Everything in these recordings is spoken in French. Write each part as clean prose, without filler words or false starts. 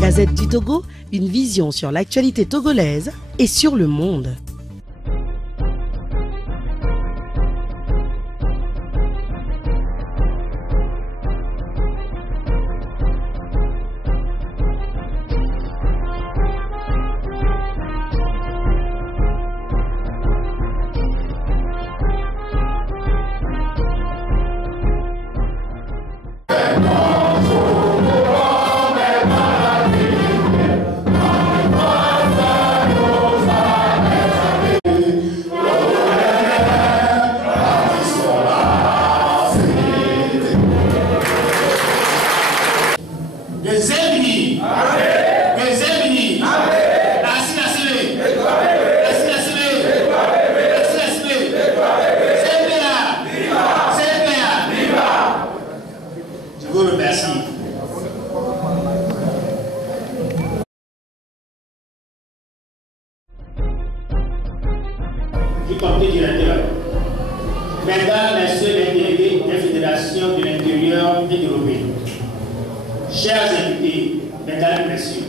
Gazette du Togo, une vision sur l'actualité togolaise et sur le monde. Du comité directeur. Mesdames, Messieurs les délégués des fédérations de l'intérieur et de l'ONU, chers invités, Mesdames et Messieurs,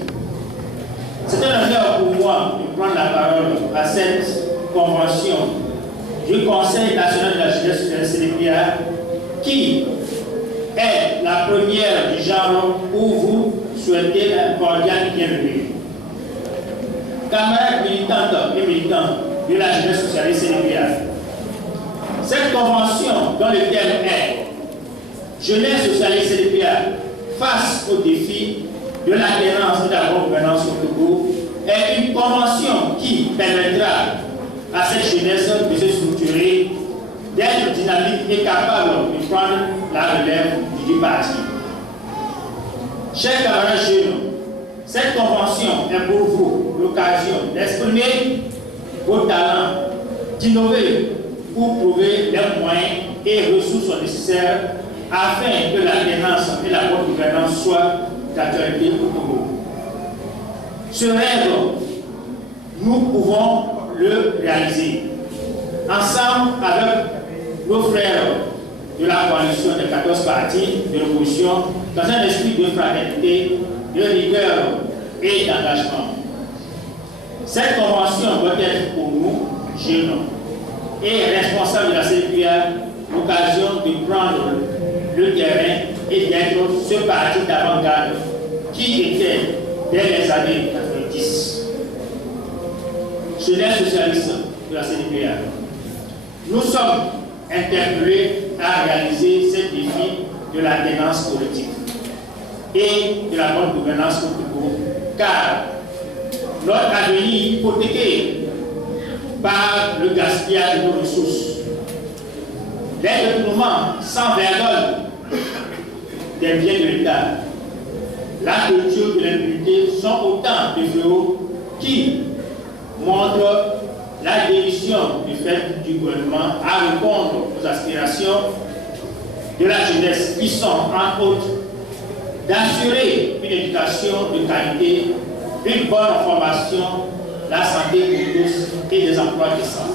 c'est un honneur pour moi de prendre la parole à cette convention du Conseil national de la jeunesse de la CNPA qui est la première du genre où vous souhaitez un cordial bienvenue. Camarades militantes et militants de la jeunesse socialiste sénégalaise. Cette convention, dont le thème est Jeunesse socialiste sénégalaise face aux défis de l'alternance et de la bonne gouvernance au Togo, est une convention qui permettra à cette jeunesse de se structurer, d'être dynamique et capable de prendre la relève du parti. Chers camarades jeunes, cette convention est pour vous l'occasion d'exprimer vos talents, d'innover pour trouver les moyens et ressources nécessaires afin que l'alternance et la bonne gouvernance soient d'actualité au Togo. Ce rêve, nous pouvons le réaliser ensemble avec nos frères de la coalition des 14 partis de l'opposition dans un esprit de fraternité, de rigueur et d'engagement. Cette convention doit être pour nous, jeunes et responsables de la CNPA, l'occasion de prendre le terrain et d'être ce parti d'avant-garde qui était dès les années 90. Jeunesse socialiste de la CNPA. Nous sommes interpellés à réaliser ce défi de l'alternance politique et de la bonne gouvernance au Togo, car notre avenir hypothéqué par le gaspillage de nos ressources, les détournements sans vergogne des biens de l'État, la culture de l'impunité sont autant de fléaux qui montrent la démission du fait du gouvernement à répondre aux aspirations de la jeunesse qui sont, entre autres, d'assurer une éducation de qualité, une bonne formation, la santé pour tous et des emplois décents.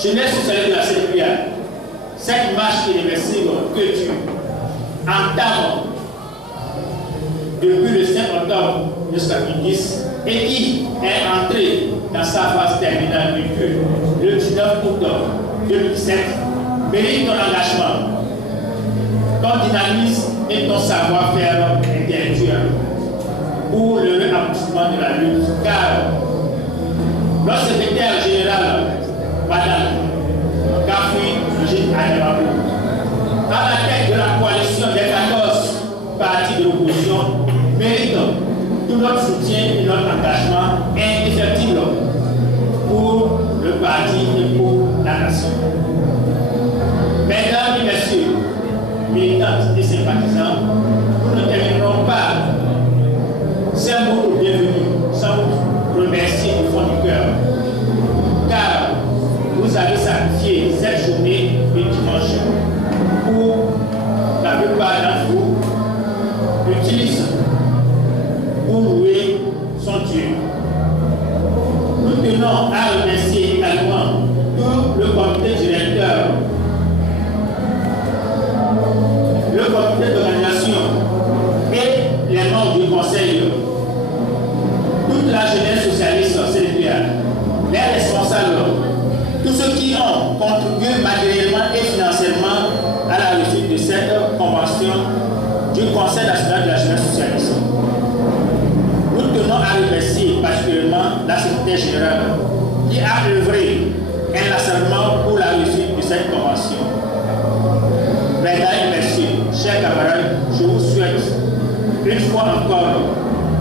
Jeunesse socialiste de la CNPA, cette marche irréversible que tu entames depuis le 5 octobre jusqu'à 2010 et qui est entrée dans sa phase terminale depuis le 19 octobre 2017, mérite ton engagement, ton dynamisme et ton savoir-faire intellectuel pour le réaboutissement de la lutte, car notre secrétaire général, Madame Gafoui Brigitte Agnababou, à la tête de la coalition des 14 partis de l'opposition, mérite tout notre soutien et notre engagement indéfectible pour le parti et pour la nation. Mesdames et messieurs, militantes et sympathisants, nous ne terminerons pas ces mots de bienvenue sans vous remercier du fond du cœur, car vous avez sacrifié cette journée de dimanche pour la plupart d'entre vous utilisent pour louer son Dieu. Nous tenons à remercier également tout le comité directeur, le comité d'organisation et les membres du Conseil national de la jeunesse socialiste, nous tenons à remercier particulièrement la secrétaire générale qui a œuvré inlassablement pour la réussite de cette convention. Mesdames et messieurs, chers camarades, je vous souhaite une fois encore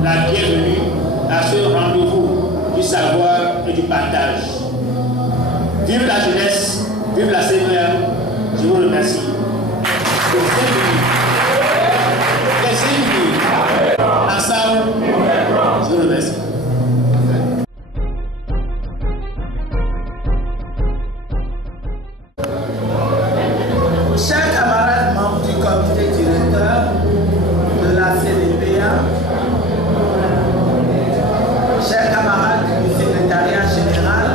la bienvenue à ce rendez-vous du savoir et du partage. Vive la jeunesse, vive la CNR, je vous remercie. Ensemble, je vous remercie. Chers camarades membres du comité directeur de la CDPA, chers camarades du secrétariat général,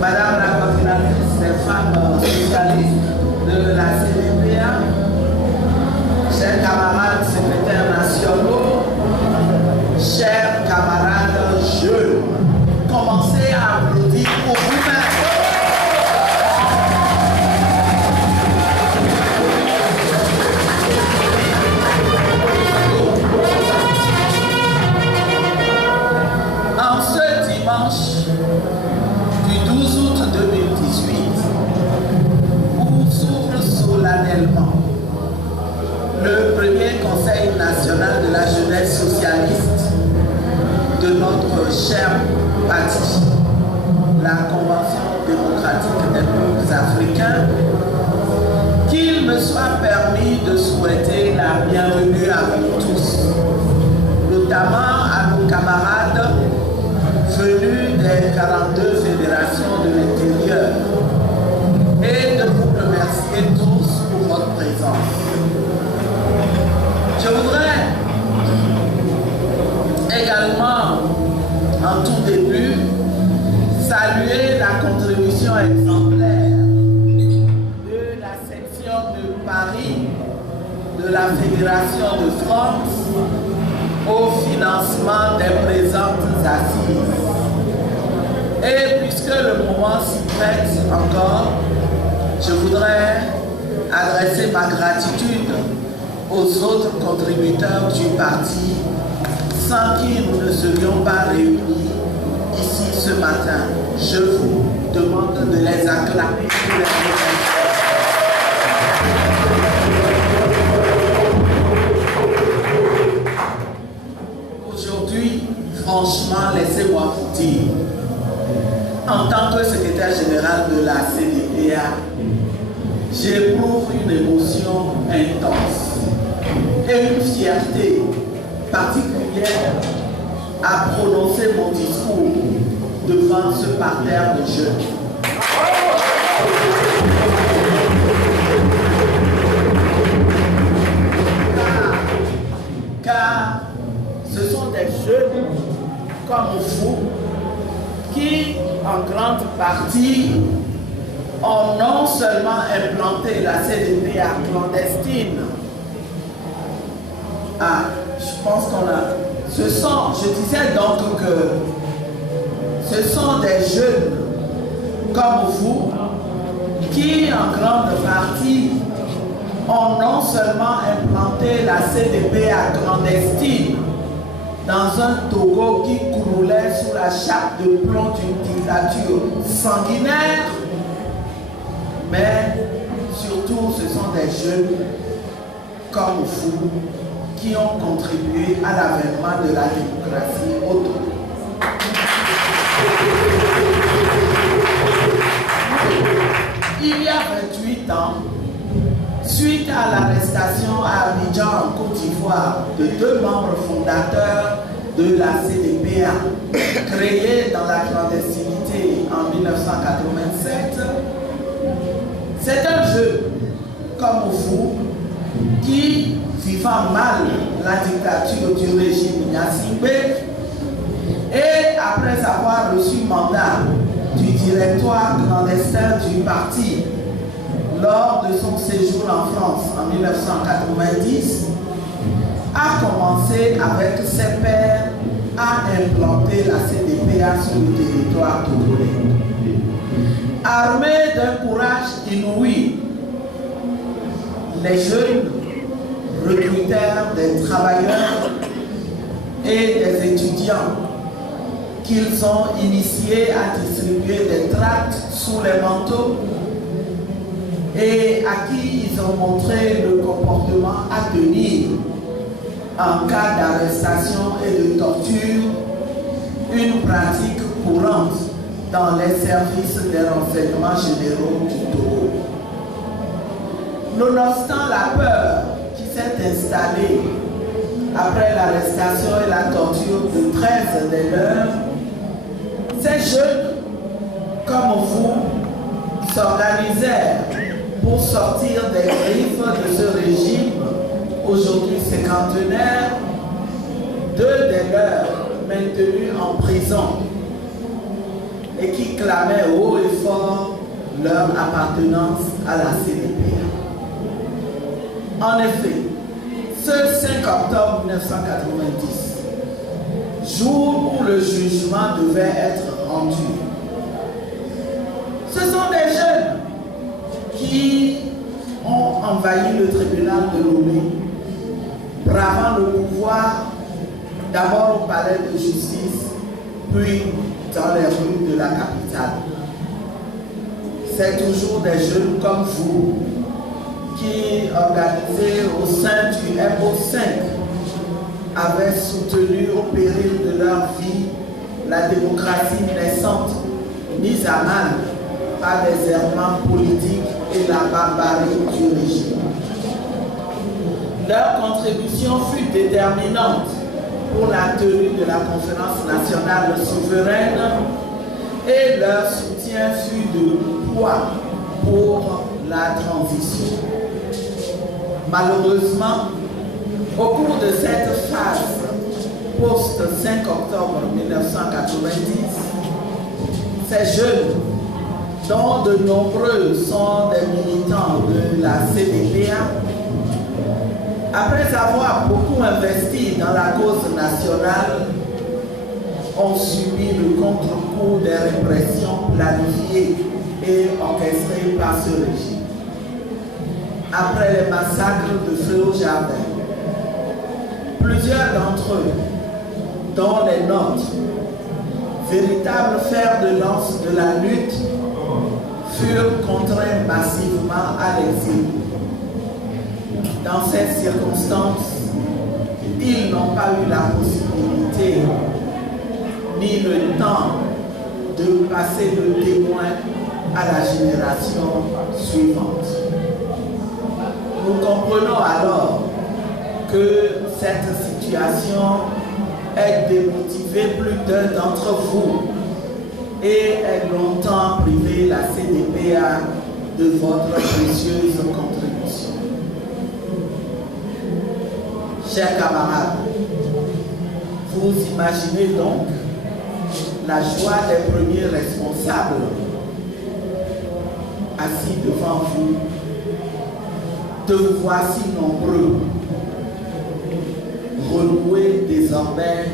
Madame la coordinatrice des femmes socialistes de la CDPA, chers camarades secrétaires nationaux, chers camarades jeunes, commencez à applaudir pour vous-même. En ce dimanche du 12 août 2018, où s'ouvre solennellement le premier Conseil national de la jeunesse socialiste de notre cher parti, la Convention démocratique des peuples africains, qu'il me soit permis de souhaiter la bienvenue à vous tous, notamment à nos camarades venus des 42 fédérations de l'intérieur, et de vous remercier tous pour votre présence. Je voudrais également, en tout début, saluer la contribution exemplaire de la section de Paris de la Fédération de France au financement des présentes assises. Et puisque le moment s'y prête encore, je voudrais adresser ma gratitude aux autres contributeurs du parti sans qui nous ne serions pas réunis ici ce matin. Je vous demande de les acclamer pour les remercier. Aujourd'hui, franchement, laissez-moi vous dire, en tant que secrétaire général de la CDPA, j'éprouve une émotion intense et une fierté particulière à prononcer mon discours devant ce parterre de jeunes. Car ce sont des jeunes comme vous qui, en grande partie, ont non seulement implanté la CDPA clandestine. Je pense qu'on a... je disais donc que ce sont des jeunes comme vous qui, en grande partie, ont non seulement implanté la CDPA clandestine dans un Togo qui croulait sous la chape de plomb d'une dictature sanguinaire, mais surtout ce sont des jeunes comme vous qui ont contribué à l'avènement de la démocratie au Togo. Il y a 28 ans, suite à l'arrestation à Abidjan en Côte d'Ivoire de deux membres fondateurs de la CDPA, créée dans la clandestinité en 1987, c'est un jeune comme vous qui, vivant mal la dictature du régime Gnassingbé, et après avoir reçu mandat du directoire clandestin du parti lors de son séjour en France en 1990, a commencé avec ses pairs à implanter la CDPA sur le territoire togolais. Armés d'un courage inouï, les jeunes recrutèrent des travailleurs et des étudiants qu'ils ont initiés à distribuer des tracts sous les manteaux et à qui ils ont montré le comportement à tenir en cas d'arrestation et de torture, une pratique courante dans les services des renseignements généraux du Togo. Nonobstant la peur qui s'est installée après l'arrestation et la torture de 13 des leurs, ces jeunes, comme vous, s'organisèrent pour sortir des griffes de ce régime, aujourd'hui cinquantenaire, deux des leurs maintenus en prison et qui clamaient haut et fort leur appartenance à la CDPA. En effet, ce 5 octobre 1990, jour où le jugement devait être rendu, ce sont des jeunes qui ont envahi le tribunal de Lomé, bravant le pouvoir d'abord au palais de justice, puis dans les rues de la capitale. C'est toujours des jeunes comme vous qui, organisés au sein du MO5, avaient soutenu au péril de leur vie la démocratie naissante, mise à mal par les errements politiques et la barbarie du régime. Leur contribution fut déterminante pour la tenue de la conférence nationale souveraine et leur soutien fut de poids pour la transition. Malheureusement, au cours de cette phase post-5 octobre 1990, ces jeunes, dont de nombreux sont des militants de la CDPA, après avoir beaucoup investi dans la cause nationale, ont subi le contre-coup des répressions planifiées et orchestrées par ce régime. Après les massacres de Fréau-Jardin, plusieurs d'entre eux, dont les nôtres, véritables fers de lance de la lutte, furent contraints massivement à l'exil. Dans ces circonstances, ils n'ont pas eu la possibilité ni le temps de passer le témoin à la génération suivante. Nous comprenons alors que cette situation ait démotivé plus d'un d'entre vous et ait longtemps privé la CDPA de votre précieuse contribution. Chers camarades, vous imaginez donc la joie des premiers responsables assis devant vous, de vous voir si nombreux, renouer désormais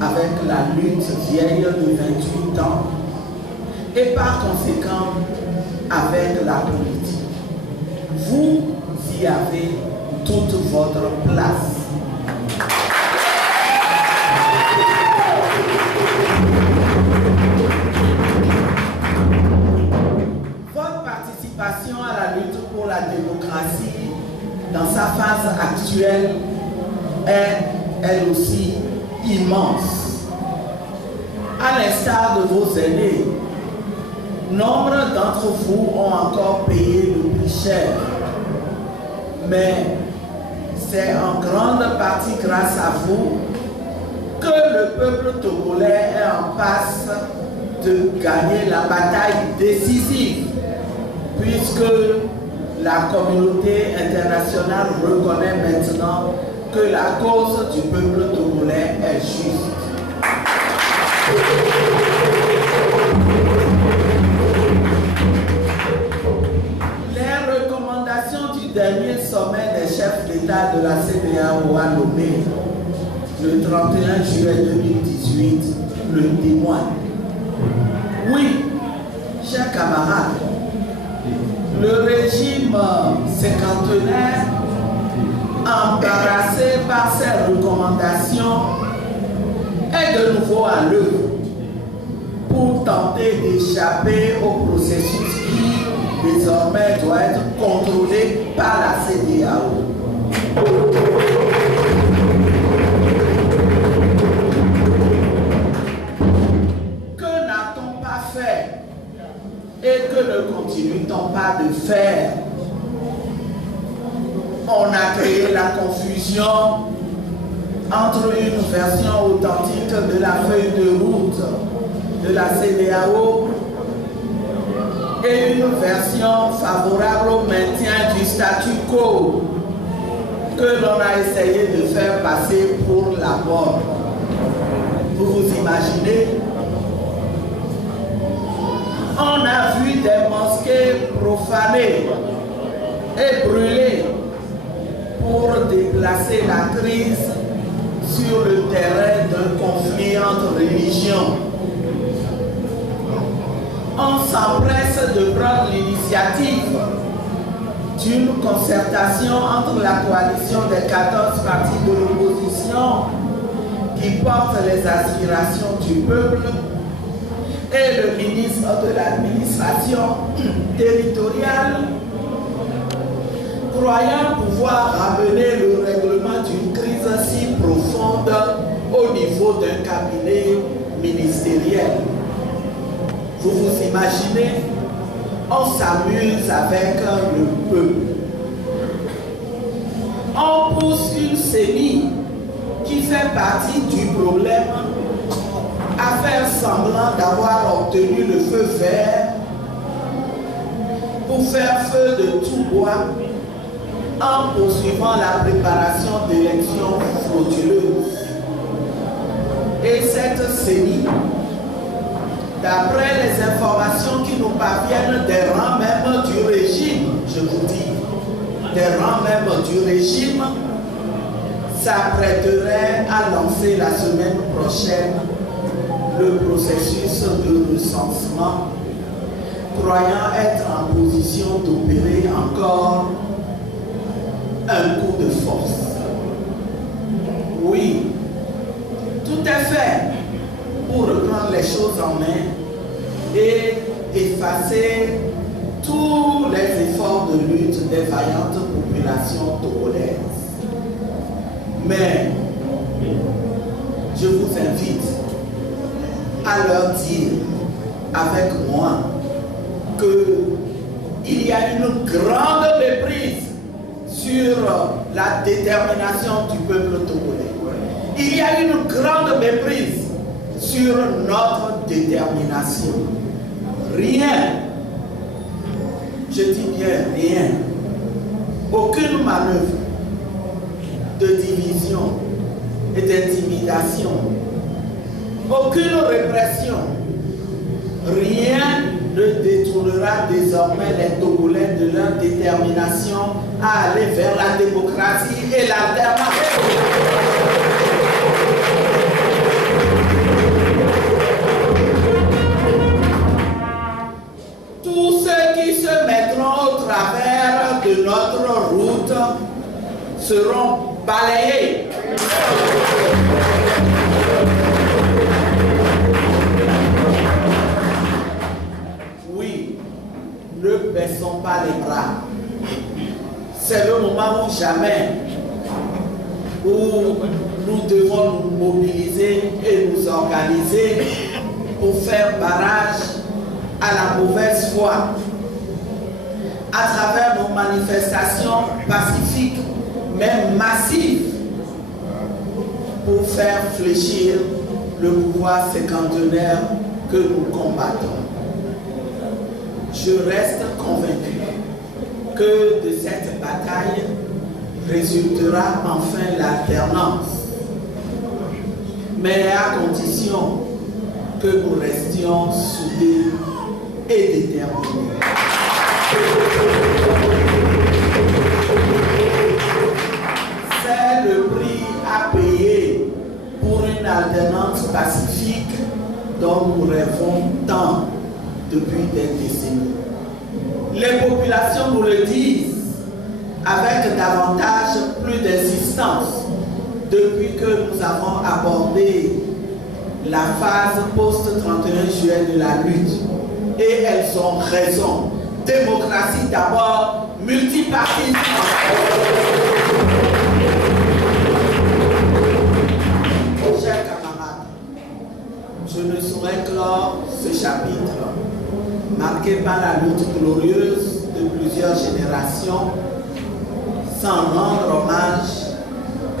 avec la lutte vieille de 28 ans et par conséquent avec la politique. Vous y avez toute votre place. Votre participation à la lutte pour la démocratie dans sa phase actuelle est elle aussi immense. À l'instar de vos aînés, nombre d'entre vous ont encore payé le plus cher. Mais c'est en grande partie grâce à vous que le peuple togolais est en passe de gagner la bataille décisive, puisque la communauté internationale reconnaît maintenant que la cause du peuple togolais est juste. Les recommandations du dernier sommet des chefs d'État de la CEDEAO à Lomé, le 31 juillet 2018, le témoignent. Oui, chers camarades, le régime cinquantenaire, embarrassé recommandation est de nouveau à l'œuvre pour tenter d'échapper au processus qui désormais doit être contrôlé par la CEDEAO. Que n'a-t-on pas fait et que ne continue-t-on pas de faire? On a créé la confusion entre une version authentique de la feuille de route de la CEDEAO et une version favorable au maintien du statu quo que l'on a essayé de faire passer pour la mort. Vous vous imaginez? On a vu des mosquées profanées et brûlées pour déplacer la crise sur le terrain d'un conflit entre religions. On s'empresse de prendre l'initiative d'une concertation entre la coalition des 14 partis de l'opposition qui portent les aspirations du peuple et le ministre de l'administration territoriale, croyant pouvoir ramener le règlement d'une crise si profonde au niveau d'un cabinet ministériel. Vous vous imaginez, on s'amuse avec le peuple. On pousse une CENI qui fait partie du problème à faire semblant d'avoir obtenu le feu vert pour faire feu de tout bois en poursuivant la préparation d'élections frauduleuses. Et cette CENI, d'après les informations qui nous parviennent des rangs même du régime, je vous dis, des rangs même du régime, s'apprêterait à lancer la semaine prochaine le processus de recensement, croyant être en position d'opérer encore un coup de force. Oui, tout est fait pour reprendre les choses en main et effacer tous les efforts de lutte des vaillantes populations togolaises. Mais je vous invite à leur dire avec moi qu'il y a une grande méprise sur la détermination du peuple togolais. Il y a une grande méprise sur notre détermination. Rien, je dis bien rien, aucune manœuvre de division et d'intimidation, aucune répression, rien ne détournera désormais les Togolais de leur détermination à aller vers la démocratie et l'alternance. Tous ceux qui se mettront au travers de notre route seront balayés. Oui, ne baissons pas les bras. C'est le moment ou jamais où nous devons nous mobiliser et nous organiser pour faire barrage à la mauvaise foi à travers nos manifestations pacifiques, même massives, pour faire fléchir le pouvoir séquentenaire que nous combattons. Je reste convaincu que de cette bataille résultera enfin l'alternance, mais à condition que nous restions soudés et déterminés. C'est le prix à payer pour une alternance pacifique dont nous rêvons tant depuis des décennies. Les populations nous le disent avec davantage plus d'insistance depuis que nous avons abordé la phase post-31 juillet de la lutte. Et elles ont raison. Démocratie d'abord, multipartisme. Chers camarades, je ne saurais clore ce chapitre marqué par la lutte glorieuse de plusieurs générations sans rendre hommage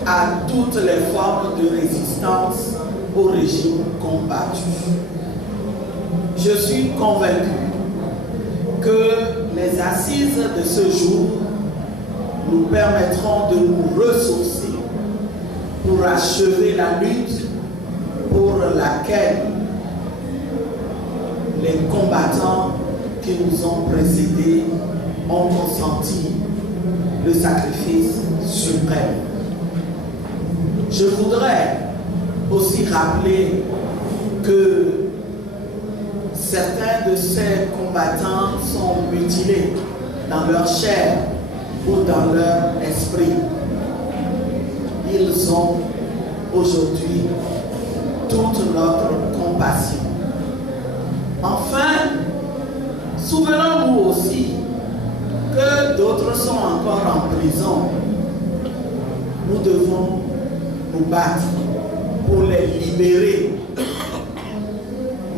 à toutes les formes de résistance au régime combattu. Je suis convaincu que les assises de ce jour nous permettront de nous ressourcer pour achever la lutte pour laquelle les combattants qui nous ont précédés ont consenti le sacrifice suprême. Je voudrais aussi rappeler que certains de ces combattants sont mutilés dans leur chair ou dans leur esprit. Ils ont aujourd'hui toute notre compassion. Enfin, souvenons-nous aussi que d'autres sont encore en prison. Nous devons nous battre pour les libérer.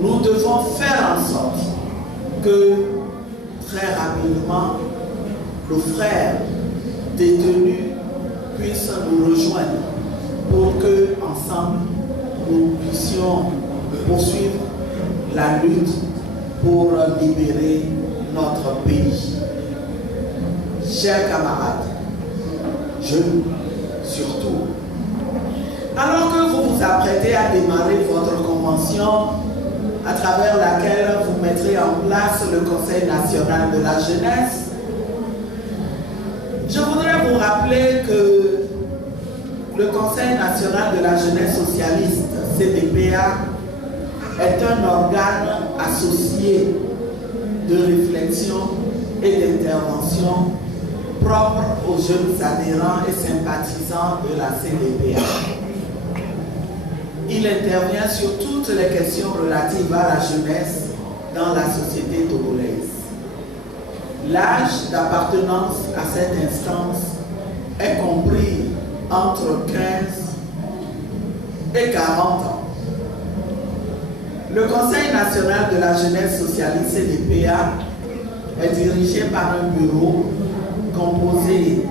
Nous devons faire en sorte que très rapidement nos frères détenus puissent nous rejoindre pour que ensemble nous puissions poursuivre la lutte pour libérer notre pays. Chers camarades, jeunes surtout, alors que vous vous apprêtez à démarrer votre convention à travers laquelle vous mettrez en place le Conseil national de la jeunesse, je voudrais vous rappeler que le Conseil national de la jeunesse socialiste, CDPA, est un organe associé de réflexion et d'intervention propre aux jeunes adhérents et sympathisants de la CDPA. Il intervient sur toutes les questions relatives à la jeunesse dans la société togolaise. L'âge d'appartenance à cette instance est compris entre 15 et 40 ans. Le Conseil national de la jeunesse socialiste CDPA est dirigé par un bureau composé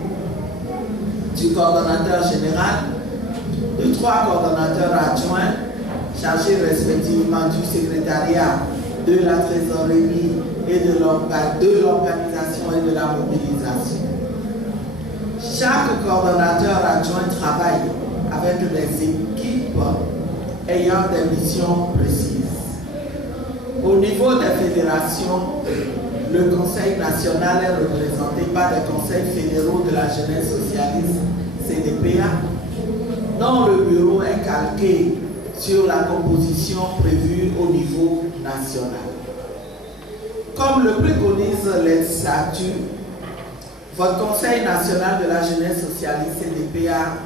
du coordonnateur général, de 3 coordonnateurs adjoints chargés respectivement du secrétariat, de la trésorerie et de l'organisation et de la mobilisation. Chaque coordonnateur adjoint travaille avec les équipes ayant des missions précises. Au niveau des fédérations, le Conseil national est représenté par les conseils fédéraux de la jeunesse socialiste CDPA, dont le bureau est calqué sur la composition prévue au niveau national. Comme le préconisent les statuts, votre Conseil national de la jeunesse socialiste CDPA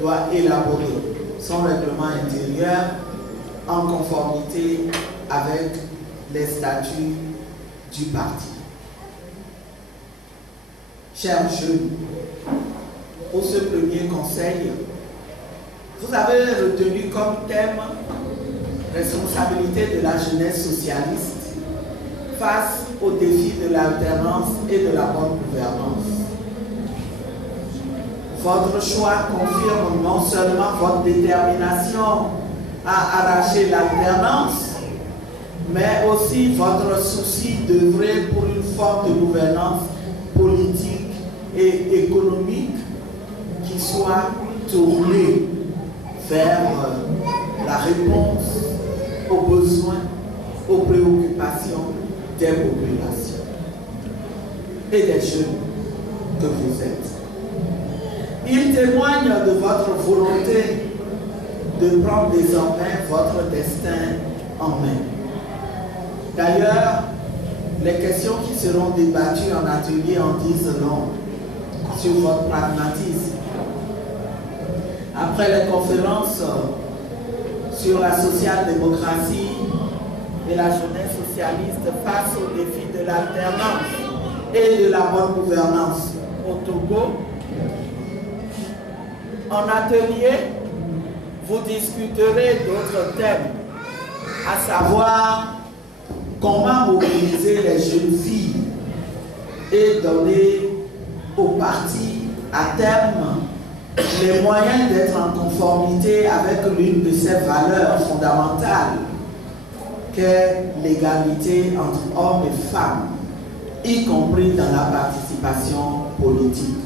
doit élaborer son règlement intérieur en conformité avec les statuts du parti. Chers jeunes, pour ce premier conseil, vous avez retenu comme thème responsabilité de la jeunesse socialiste face aux défis de l'alternance et de la bonne gouvernance. Votre choix confirme non seulement votre détermination à arracher l'alternance, mais aussi votre souci d'œuvrer pour une forme de gouvernance politique et économique qui soit tournée vers la réponse aux besoins, aux préoccupations des populations et des jeunes que vous êtes. Il témoigne de votre volonté de prendre désormais votre destin en main. D'ailleurs, les questions qui seront débattues en atelier en disent long sur votre pragmatisme. À après les conférences sur la social-démocratie et la jeunesse socialiste face aux défis de l'alternance et de la bonne gouvernance au Togo, en atelier, vous discuterez d'autres thèmes, à savoir comment mobiliser les jeunes filles et donner aux partis à terme les moyens d'être en conformité avec l'une de ces valeurs fondamentales qu'est l'égalité entre hommes et femmes, y compris dans la participation politique.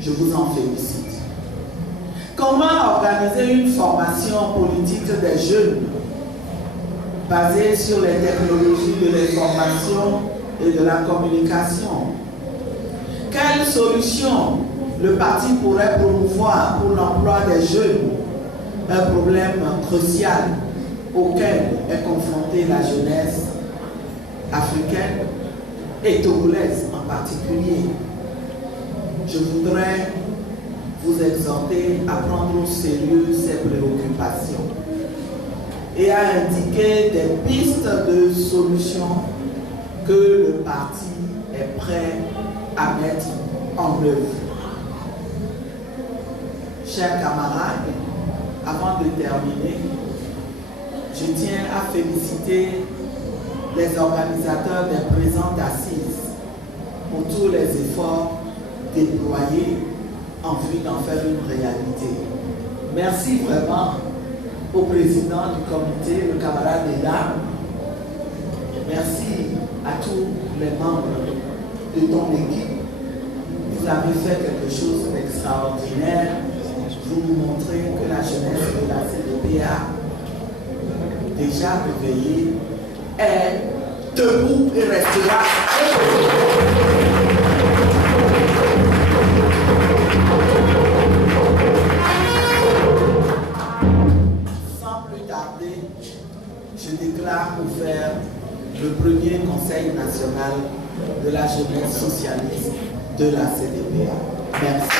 Je vous en félicite. Comment organiser une formation politique des jeunes basée sur les technologies de l'information et de la communication? Quelles solutions le parti pourrait promouvoir pour l'emploi des jeunes, un problème crucial auquel est confrontée la jeunesse africaine et togolaise en particulier? Je voudrais vous exhorter à prendre au sérieux ces préoccupations et à indiquer des pistes de solutions que le parti est prêt à mettre en œuvre. Chers camarades, avant de terminer, je tiens à féliciter les organisateurs des présentes assises pour tous les efforts déployés en vue d'en faire une réalité. Merci vraiment au président du comité, le camarade Léla. Merci à tous les membres de ton équipe. Vous avez fait quelque chose d'extraordinaire. Vous nous montrez que la jeunesse de la CDPA, déjà réveillée, est debout et restera. Sans plus tarder, je déclare ouvert le premier Conseil national de la jeunesse socialiste de la CDPA. Merci.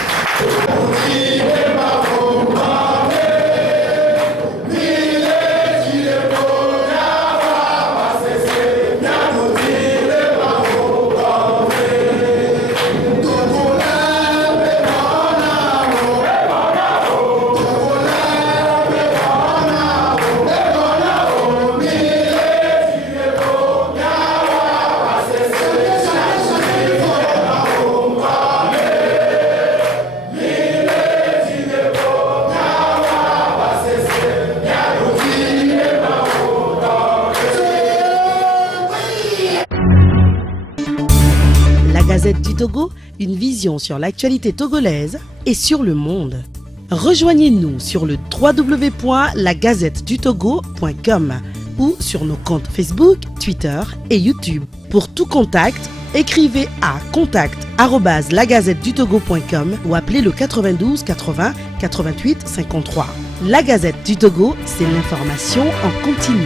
Gazette du Togo, une vision sur l'actualité togolaise et sur le monde. Rejoignez-nous sur le www.lagazettedutogo.com ou sur nos comptes Facebook, Twitter et YouTube. Pour tout contact, écrivez à contact@lagazettedutogo.com ou appelez le 92 80 88 53. La Gazette du Togo, c'est l'information en continu.